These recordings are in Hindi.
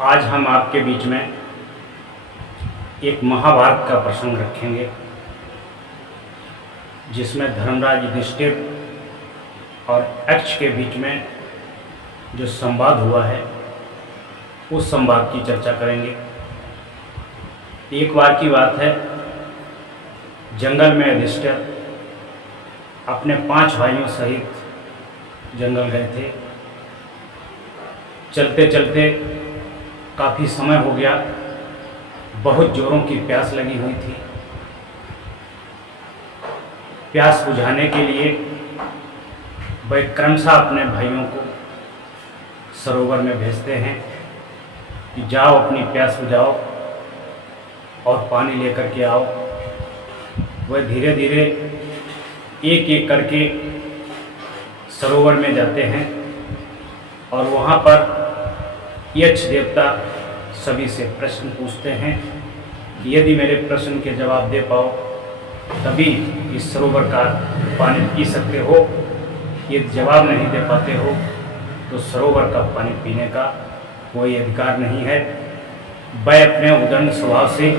आज हम आपके बीच में एक महाभारत का प्रसंग रखेंगे, जिसमें धर्मराज युधिष्ठिर और यक्ष के बीच में जो संवाद हुआ है उस संवाद की चर्चा करेंगे। एक बार की बात है, जंगल में युधिष्ठिर अपने 5 भाइयों सहित जंगल गए थे। चलते चलते काफ़ी समय हो गया, बहुत जोरों की प्यास लगी हुई थी। प्यास बुझाने के लिए वह क्रमशः अपने भाइयों को सरोवर में भेजते हैं कि जाओ अपनी प्यास बुझाओ और पानी लेकर के आओ। वह धीरे धीरे एक एक करके सरोवर में जाते हैं और वहाँ पर यक्ष देवता सभी से प्रश्न पूछते हैं कि यदि मेरे प्रश्न के जवाब दे पाओ तभी इस सरोवर का पानी पी सकते हो, यदि जवाब नहीं दे पाते हो तो सरोवर का पानी पीने का कोई अधिकार नहीं है। वह अपने उदंड स्वभाव से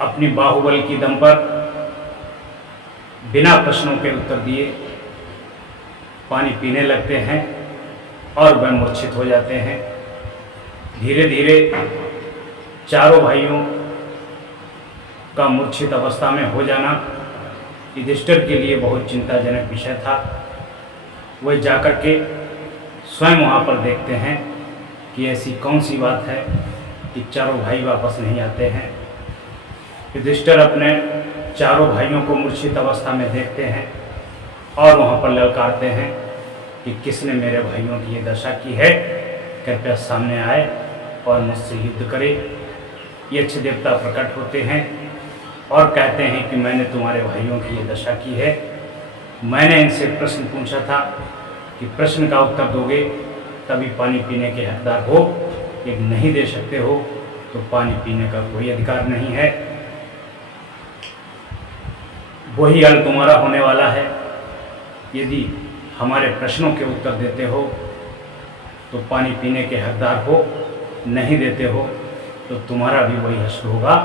अपनी बाहुबल की दम पर बिना प्रश्नों के उत्तर दिए पानी पीने लगते हैं और वह मूर्छित हो जाते हैं। धीरे धीरे चारों भाइयों का मूर्छित अवस्था में हो जाना युधिष्ठिर के लिए बहुत चिंताजनक विषय था। वह जाकर के स्वयं वहाँ पर देखते हैं कि ऐसी कौन सी बात है कि चारों भाई वापस नहीं आते हैं। युधिष्ठिर अपने चारों भाइयों को मूर्छित अवस्था में देखते हैं और वहाँ पर ललकारते हैं कि किसने मेरे भाइयों की ये दशा की है, कृपया सामने आए और मुझसे युद्ध करे। यक्ष देवता प्रकट होते हैं और कहते हैं कि मैंने तुम्हारे भाइयों की ये दशा की है। मैंने इनसे प्रश्न पूछा था कि प्रश्न का उत्तर दोगे तभी पानी पीने के हकदार हो, यदि नहीं दे सकते हो तो पानी पीने का कोई अधिकार नहीं है। वही हल तुम्हारा होने वाला है। यदि हमारे प्रश्नों के उत्तर देते हो तो पानी पीने के हकदार हो, नहीं देते हो तो तुम्हारा भी वही हश्र होगा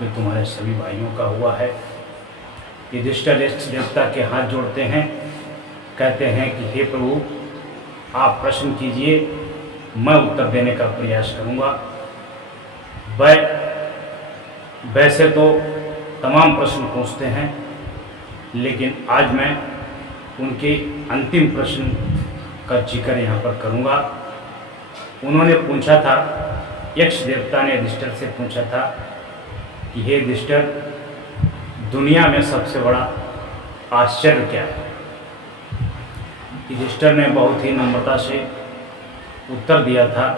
जो तुम्हारे सभी भाइयों का हुआ है। युधिष्ठिर यक्ष देवता के हाथ जोड़ते हैं, कहते हैं कि हे प्रभु, आप प्रश्न कीजिए, मैं उत्तर देने का प्रयास करूंगा। वैसे तो तमाम प्रश्न पूछते हैं, लेकिन आज मैं उनके अंतिम प्रश्न का जिक्र यहाँ पर करूँगा। उन्होंने पूछा था, यक्ष देवता ने युधिष्ठिर से पूछा था कि हे युधिष्ठिर, दुनिया में सबसे बड़ा आश्चर्य क्या है। युधिष्ठिर ने बहुत ही नम्रता से उत्तर दिया था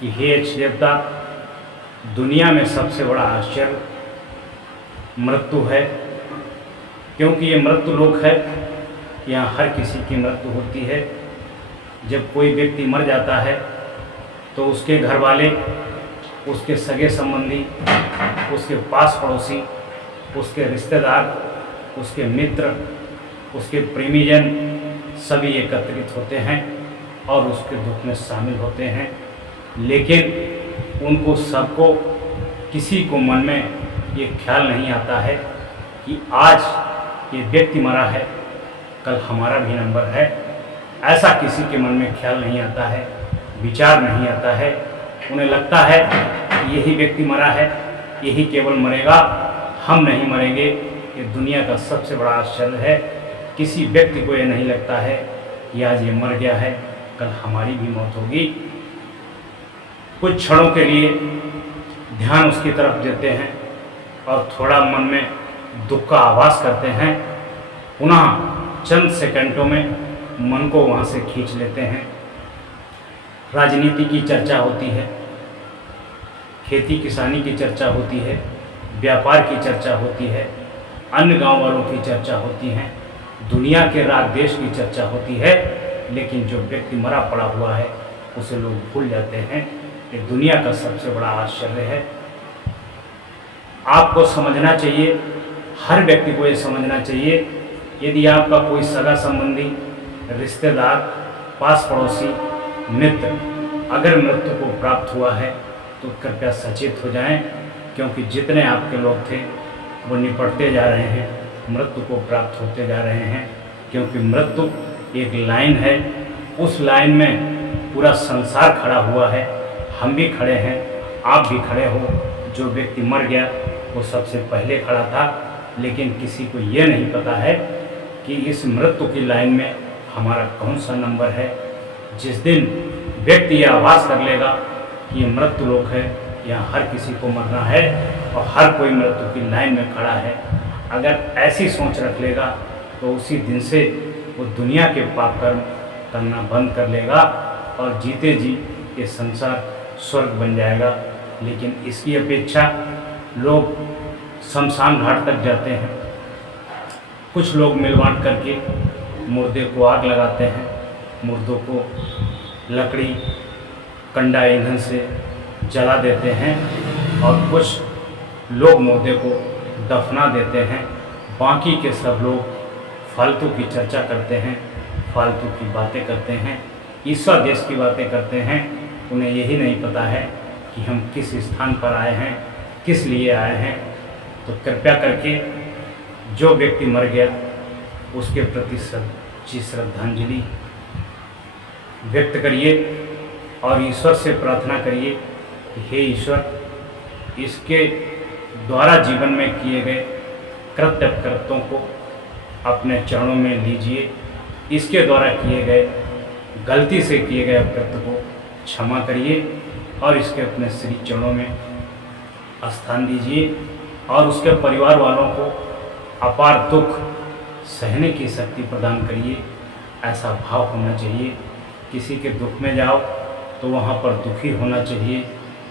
कि हे यक्ष देवता, दुनिया में सबसे बड़ा आश्चर्य मृत्यु है, क्योंकि ये मृत्यु लोक है। यहाँ हर किसी की मृत्यु होती है। जब कोई व्यक्ति मर जाता है तो उसके घर वाले, उसके सगे संबंधी, उसके पास पड़ोसी, उसके रिश्तेदार, उसके मित्र, उसके प्रेमीजन सभी एकत्रित होते हैं और उसके दुख में शामिल होते हैं। लेकिन उनको सबको, किसी को मन में ये ख्याल नहीं आता है कि आज ये व्यक्ति मरा है, कल हमारा भी नंबर है। ऐसा किसी के मन में ख्याल नहीं आता है, विचार नहीं आता है। उन्हें लगता है कि यही व्यक्ति मरा है, यही केवल मरेगा, हम नहीं मरेंगे। ये दुनिया का सबसे बड़ा आश्चर्य है। किसी व्यक्ति को ये नहीं लगता है कि आज ये मर गया है, कल हमारी भी मौत होगी। कुछ क्षणों के लिए ध्यान उसकी तरफ देते हैं और थोड़ा मन में दुख का आभास करते हैं। पुनः चंद सेकंडों में मन को वहाँ से खींच लेते हैं। राजनीति की चर्चा होती है, खेती किसानी की चर्चा होती है, व्यापार की चर्चा होती है, अन्य गांव वालों की चर्चा होती है, दुनिया के राग देश की चर्चा होती है। लेकिन जो व्यक्ति मरा पड़ा हुआ है उसे लोग भूल जाते हैं। ये दुनिया का सबसे बड़ा आश्चर्य है। आपको समझना चाहिए, हर व्यक्ति को ये समझना चाहिए, यदि आपका कोई सगा संबंधी, रिश्तेदार, पास पड़ोसी, मित्र अगर मृत्यु को प्राप्त हुआ है तो कृपया सचेत हो जाएं, क्योंकि जितने आपके लोग थे वो निपटते जा रहे हैं, मृत्यु को प्राप्त होते जा रहे हैं। क्योंकि मृत्यु एक लाइन है, उस लाइन में पूरा संसार खड़ा हुआ है, हम भी खड़े हैं, आप भी खड़े हो। जो व्यक्ति मर गया वो सबसे पहले खड़ा था, लेकिन किसी को ये नहीं पता है कि इस मृत्यु की लाइन में हमारा कौन सा नंबर है। जिस दिन व्यक्ति ये आभास कर लेगा कि ये मृत्यु लोक है, यहाँ हर किसी को मरना है और हर कोई मृत्यु की लाइन में खड़ा है, अगर ऐसी सोच रख लेगा तो उसी दिन से वो दुनिया के पाप कर्म करना बंद कर लेगा और जीते जी ये संसार स्वर्ग बन जाएगा। लेकिन इसकी अपेक्षा लोग शमशान घाट तक जाते हैं, कुछ लोग मिल बांट करके मुर्दे को आग लगाते हैं, मुर्दों को लकड़ी कंडा ईंधन से जला देते हैं और कुछ लोग मुर्दे को दफना देते हैं। बाकी के सब लोग फालतू की चर्चा करते हैं, फालतू की बातें करते हैं, ईर्ष्या देश की बातें करते हैं। उन्हें यही नहीं पता है कि हम किस स्थान पर आए हैं, किस लिए आए हैं। तो कृपया करके जो व्यक्ति मर गया उसके प्रति सच्ची श्रद्धांजलि व्यक्त करिए और ईश्वर से प्रार्थना करिए कि हे ईश्वर, इसके द्वारा जीवन में किए गए कृत्य कृत्यों को अपने चरणों में लीजिए, इसके द्वारा किए गए गलती से किए गए कृत्य को क्षमा करिए और इसके अपने श्री चरणों में स्थान दीजिए और उसके परिवार वालों को अपार दुख सहने की शक्ति प्रदान करिए। ऐसा भाव होना चाहिए। किसी के दुख में जाओ तो वहाँ पर दुखी होना चाहिए,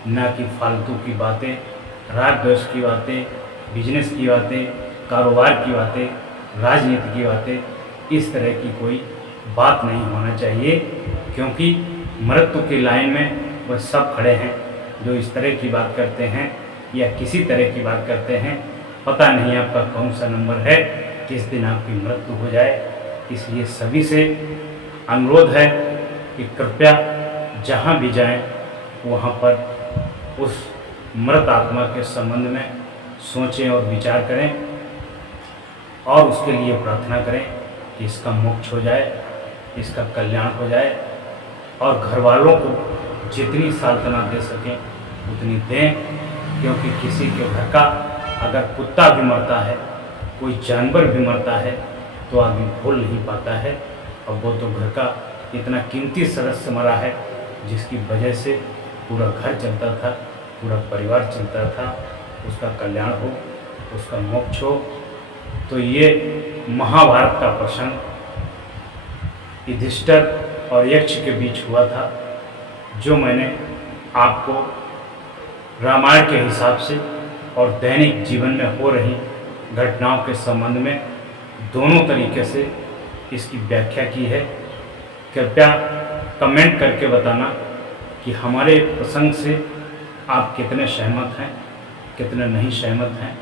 ना कि फालतू की बातें, राग द्वेष की बातें, बिजनेस की बातें, कारोबार की बातें, राजनीति की बातें। इस तरह की कोई बात नहीं होना चाहिए, क्योंकि मृत्यु की लाइन में वह सब खड़े हैं जो इस तरह की बात करते हैं या किसी तरह की बात करते हैं। पता नहीं आपका कौन सा नंबर है, किस दिन आपकी मृत्यु हो जाए। इसलिए सभी से अनुरोध है कि कृपया जहाँ भी जाएं वहाँ पर उस मृत आत्मा के संबंध में सोचें और विचार करें और उसके लिए प्रार्थना करें कि इसका मोक्ष हो जाए, इसका कल्याण हो जाए और घर वालों को जितनी सांत्वना दे सकें उतनी दें। क्योंकि किसी के घर का अगर कुत्ता भी मरता है, कोई जानवर भी मरता है तो आदमी भूल नहीं पाता है। और वो तो घर का इतना कीमती सदस्य मरा है जिसकी वजह से पूरा घर चलता था, पूरा परिवार चलता था। उसका कल्याण हो, उसका मोक्ष हो। तो ये महाभारत का प्रसंग युधिष्ठिर और यक्ष के बीच हुआ था, जो मैंने आपको रामायण के हिसाब से और दैनिक जीवन में हो रही घटनाओं के संबंध में दोनों तरीके से इसकी व्याख्या की है। कृपया कमेंट करके बताना कि हमारे प्रसंग से आप कितने सहमत हैं, कितने नहीं सहमत हैं।